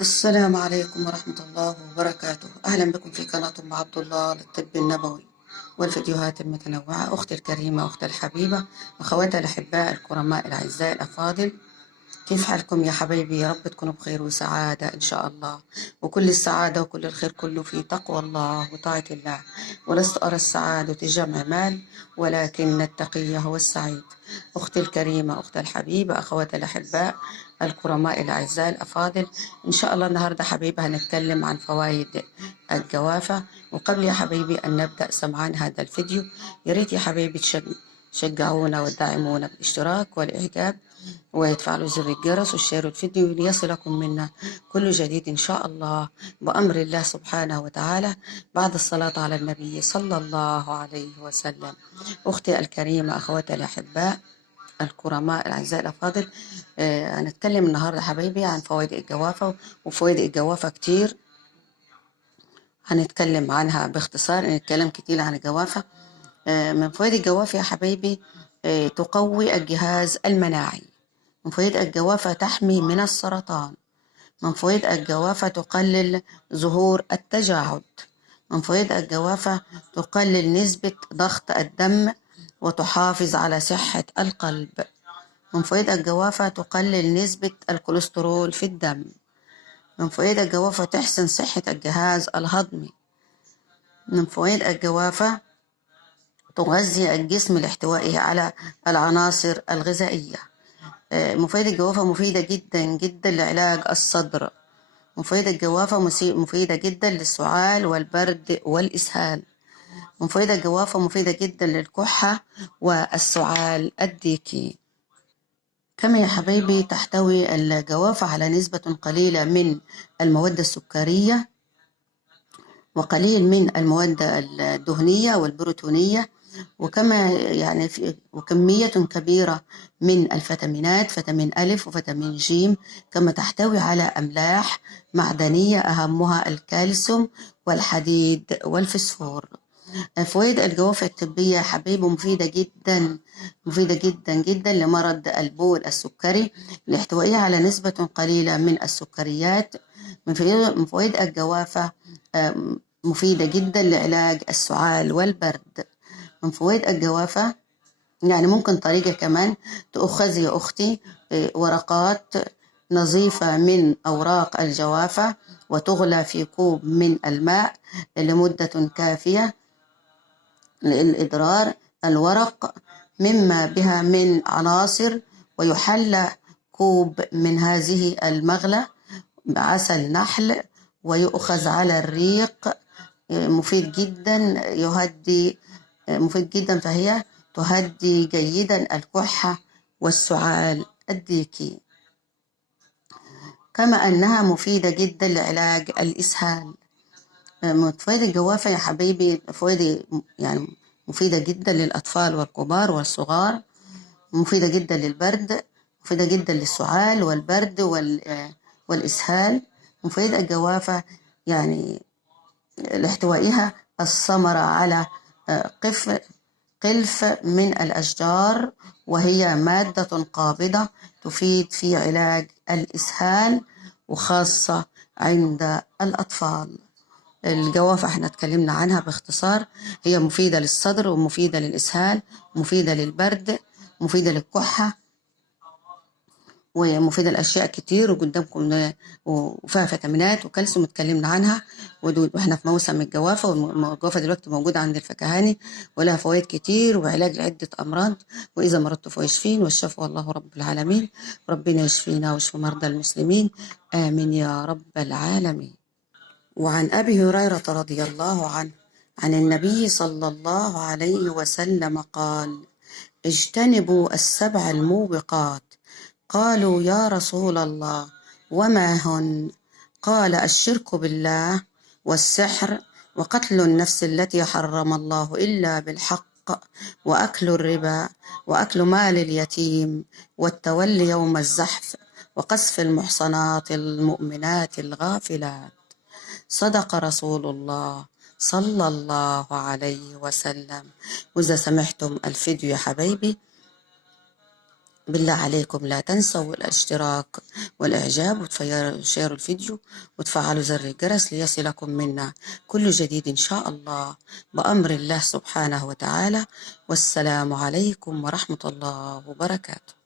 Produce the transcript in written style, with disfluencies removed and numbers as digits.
السلام عليكم ورحمة الله وبركاته. أهلا بكم في قناة أم عبد الله للطب النبوي والفيديوهات المتنوعة. أختي الكريمة، أختي الحبيبة، أخواتي الأحباء الكرماء الأعزاء الأفاضل، كيف حالكم يا حبايبي؟ يا رب تكونوا بخير وسعادة إن شاء الله، وكل السعادة وكل الخير كله في تقوى الله وطاعة الله. ولست أرى السعادة جمع مال، ولكن التقي هو السعيد. أختي الكريمة، أختي الحبيبة، أخواتي الأحباء الكرماء الأعزاء الأفاضل، إن شاء الله النهاردة حبيبي هنتكلم عن فوائد الجوافة. وقبل يا حبيبي أن نبدأ سمعان هذا الفيديو، يا ريت يا حبيبي تشجعونا وتدعمونا بالاشتراك والإعجاب، وتفعلوا زر الجرس وشيروا الفيديو ليصلكم منا كل جديد إن شاء الله بأمر الله سبحانه وتعالى، بعد الصلاة على النبي صلى الله عليه وسلم. أختي الكريمة، أخواتي الأحباء الكرماء الأعزاء الأفاضل، هنتكلم النهاردة حبايبي عن فوائد الجوافة. وفوائد الجوافة كتير، هنتكلم عنها باختصار. نتكلم كتير عن الجوافة. من فوائد الجوافة يا حبايبي، تقوي الجهاز المناعي. من فوائد الجوافة تحمي من السرطان. من فوائد الجوافة تقلل ظهور التجاعد. من فوائد الجوافة تقلل نسبة ضغط الدم وتحافظ على صحة القلب. من فوائد الجوافة تقلل نسبة الكوليسترول في الدم. من فوائد الجوافة تحسن صحة الجهاز الهضمي. من فوائد الجوافة تغذي الجسم لاحتوائه على العناصر الغذائية. مفيدة الجوافة مفيدة جدا جدا لعلاج الصدر. مفيدة الجوافة مفيدة جدا للسعال والبرد والإسهال. مفيدة الجوافة مفيدة جدا للكحة والسعال الديكي. كما يا حبايبي تحتوي الجوافة على نسبة قليلة من المواد السكرية، وقليل من المواد الدهنية والبروتونية، وكما يعني وكمية كبيرة من الفيتامينات، فيتامين ألف وفيتامين جيم. كما تحتوي على أملاح معدنية أهمها الكالسيوم والحديد والفسفور. فوائد الجوافة الطبية يا حبيبي مفيدة جدا، مفيدة جدا جدا لمرض البول السكري لاحتوائها على نسبة قليلة من السكريات. من فوائد الجوافة مفيدة جدا لعلاج السعال والبرد. من فوائد الجوافة يعني ممكن طريقة كمان تأخذ يا أختي ورقات نظيفة من أوراق الجوافة وتغلى في كوب من الماء لمدة كافية للإضرار الورق مما بها من عناصر، ويحلى كوب من هذه المغلى بعسل نحل ويؤخذ على الريق. مفيد جدا، يهدي، مفيد جدا، فهي تهدي جيدا الكحة والسعال الديكي. كما أنها مفيدة جدا لعلاج الإسهال. فوائد الجوافة يا حبيبي فوائد يعني مفيدة جدا للأطفال والكبار والصغار، مفيدة جدا للبرد، مفيدة جدا للسعال والبرد والإسهال. مفيد الجوافة يعني لاحتوائها الثمرة على قلف من الأشجار، وهي مادة قابضة تفيد في علاج الإسهال وخاصة عند الأطفال. الجوافة احنا اتكلمنا عنها باختصار، هي مفيدة للصدر ومفيدة للإسهال، مفيدة للبرد، مفيدة للكحة، ومفيدة لأشياء كتير وقدامكم، وفيها فيتامينات وكالسيوم اتكلمنا عنها. واحنا في موسم الجوافة، والجوافة دلوقتي موجودة عند الفكهاني ولها فوائد كتير وعلاج لعدة أمراض. وإذا مرضت فيشفين والشفاء الله رب العالمين. ربنا يشفينا ويشفي مرضى المسلمين، آمين يا رب العالمين. وعن أبي هريرة رضي الله عنه عن النبي صلى الله عليه وسلم قال: اجتنبوا السبع الموبقات. قالوا يا رسول الله وما هن؟ قال: الشرك بالله، والسحر، وقتل النفس التي حرم الله إلا بالحق، وأكل الربا، وأكل مال اليتيم، والتولي يوم الزحف، وقذف المحصنات المؤمنات الغافلات. صدق رسول الله صلى الله عليه وسلم. وإذا سمعتم الفيديو يا حبايبي بالله عليكم لا تنسوا الاشتراك والإعجاب وتشيروا الفيديو وتفعلوا زر الجرس ليصلكم منا كل جديد إن شاء الله بأمر الله سبحانه وتعالى. والسلام عليكم ورحمة الله وبركاته.